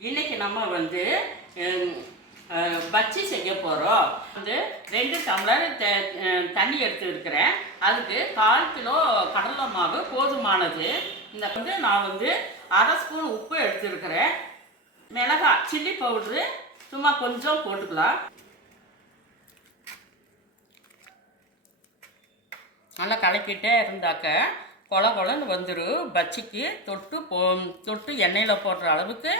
இன்னைக்கு நம்ம வந்து பச்சி பஜ்ஜி செய்ய போகிறோம் வந்து ரெண்டு டம்ளர் த- தண்ணி எடுத்து இருக்கிறேன் அதுக்கு கால் கிலோ கடலை மாவு போதுமானது. இந்த வந்து நான் வந்து அரை ஸ்பூன் உப்பு எடுத்துருக்கிறேன். மிளகாய் சில்லி பவுட்ரு சும்மா கொஞ்சம் போட்டுக்கலாம். நல்லா கலக்கிட்டே இருந்தாக்க கொல கொலன்னு வந்துடும் பஜ்ஜிக்கு தொட்டு போ தொட்டு எண்ணெயில் போடுற அளவுக்கு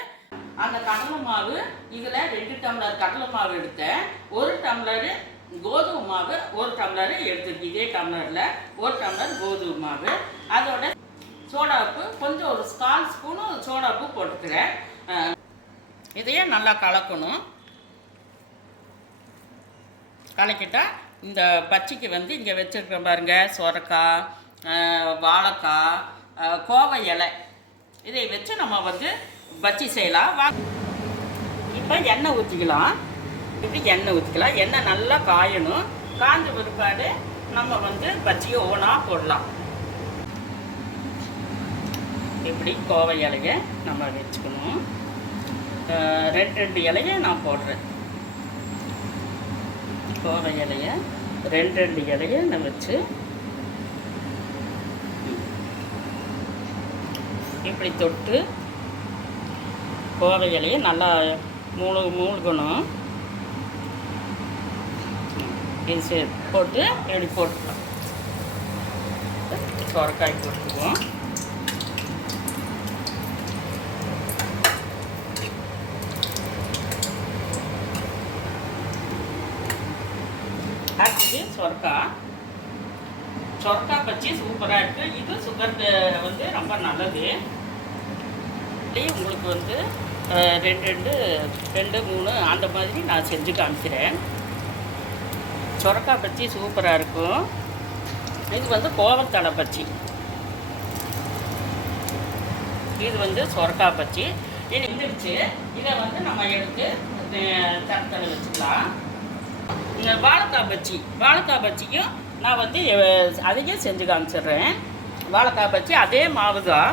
அந்த கடலை மாவு இதில் ரெண்டு டம்ளர் கடலை மாவு எடுத்தேன். ஒரு டம்ளர் கோதுமை மாவு ஒரு டம்ளர் எடுத்துருக்கு இதே டம்ளரில் ஒரு டம்ளர் கோதுமை மாவு. அதோட சோடாப்பு கொஞ்சம் ஒரு கால் ஸ்பூனும் சோடாப்பு போட்டுக்கிறேன். இதையே நல்லா கலக்கணும். கலக்கிட்டால் இந்த பச்சைக்கு வந்து இங்கே வச்சுருக்கேன் பாருங்கள் சொரக்காய் வாழைக்காய் கோவை இலை. இதை வச்சு நம்ம வந்து பஜ்ஜி செய்யலாம் வா. இப்போ எண்ணெய் ஊற்றிக்கலாம் இது எண்ணெய் ஊற்றிக்கலாம் எண்ணெய் நல்லா காயணும். காஞ்ச பிற்பாடு நம்ம வந்து பஜ்ஜியை ஓனாக போடலாம். இப்படி கோவை இலைய நம்ம வச்சுக்கணும். ரெண்டு ரெண்டு இலைய நான் போடுறேன். கோவை இலைய ரெண்டு ரெண்டு இலைய நான் வச்சு இப்படி தொட்டு கோவை நல்லா மூழு மூழ்கணும். இது சரி போட்டு இப்படி போட்டுக்கலாம். சொரக்காய் போட்டுக்குவோம். அடுத்தது சொரக்காய். சொர்க்கா பச்சி சூப்பராக இருக்குது இது சுகருக்கு வந்து ரொம்ப நல்லது. இதுலேயும் உங்களுக்கு வந்து ரெண்டு ரெண்டு ரெண்டு மூணு அந்த மாதிரி நான் செஞ்சு காமிக்கிறேன். சொரக்கா பச்சி சூப்பராக இருக்கும். இது வந்து கோவத்தலை பச்சி. இது வந்து சொரக்கா பச்சி. இது வந்துருச்சு. இதை வந்து நம்ம எடுத்து தரத்தில் வச்சுக்கலாம். இந்த வாழைக்காய் பச்சி வாழைக்காய் பச்சிக்கும் நான் வந்து அதையும் செஞ்சு காமிச்சிடுறேன். வாழைக்காய் பச்சி அதே மாவு தான்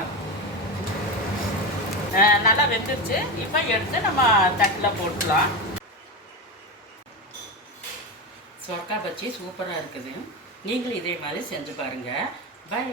நல்லா வெந்துருச்சு. இப்போ எடுத்து நம்ம தட்டில் போட்டுக்கலாம். சொர்க்கா பச்சி சூப்பராக இருக்குது. நீங்களும் இதே மாதிரி செஞ்சு பாருங்கள் பை